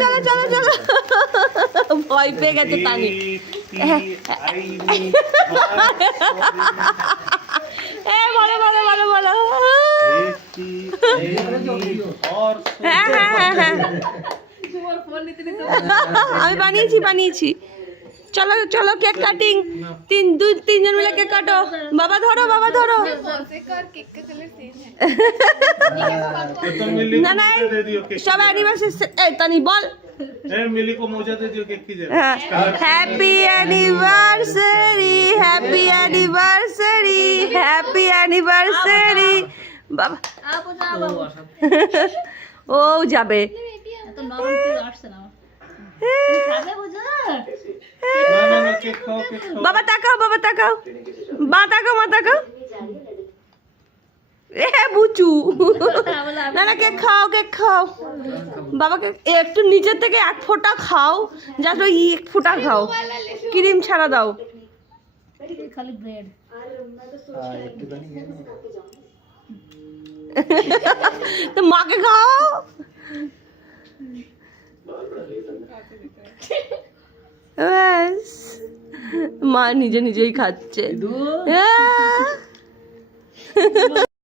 চলো চলো চলো ভয় পেয়ে গেছে তানি বলো বলো বলো বলো হ্যাঁ হ্যাঁ হ্যাঁ হ্যাঁ আমি বানিয়েছি চলো চলো কেক কাটিং তিনজন মিলে কেক কাটো বাবা ধরো না না সব অ্যানিভার্সারি তানি বল मिली को मोजा दे दियो केक की जगह हैप्पी एनिवर्सरी बाबा ও যাবে ना केक खाओ বাবা তাকাও মা তাকাও বুচু না কেক খাও বাবাকে একটু নিচের থেকে এক ফোঁটা খাও জাস্ট ওই এক ফোঁটা খাও ক্রিম ছাড়া দাও খালি ব্রেড তো মাকে খাও ব্যাস মা নিজেই খাচ্ছে